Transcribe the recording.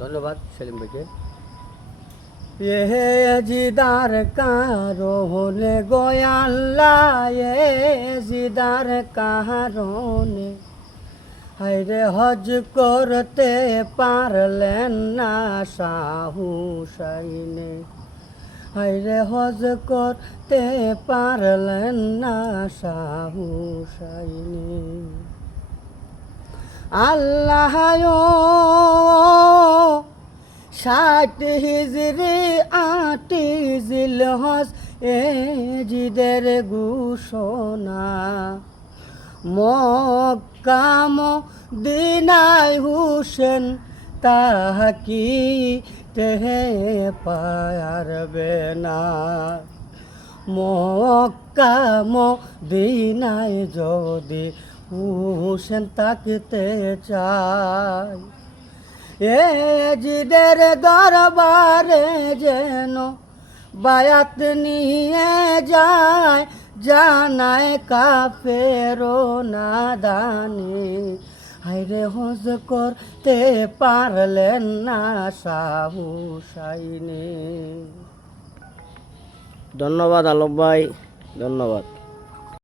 ধন্যবাদ সেলিম ভাইকে। জিদার কারণে গোয়াল্লাহ জিদার কারণে হায়রে হজ করতে পারলেন না শাহ হুসাইনে, হায়রে হজ করতে পারলেন না শাহ হুসাইনে। আল্লাহ 60 হিজরি 8 জিলহজ এ জিদের ঘোষণা, মক্কা মদিনায় হুসেন তাহাকি তেহে পারবে না। মক্কা মদিনায় যদি হুসেন তাকতে চায়, এ জিদের দরবারে যেন বায়াত নিয়ে যায়, জানায় কাফেরো নাদানি, হায়রে হজ করতে পারলেন না শাহ হুসাইনে। ধন্যবাদ আলোক ভাই, ধন্যবাদ।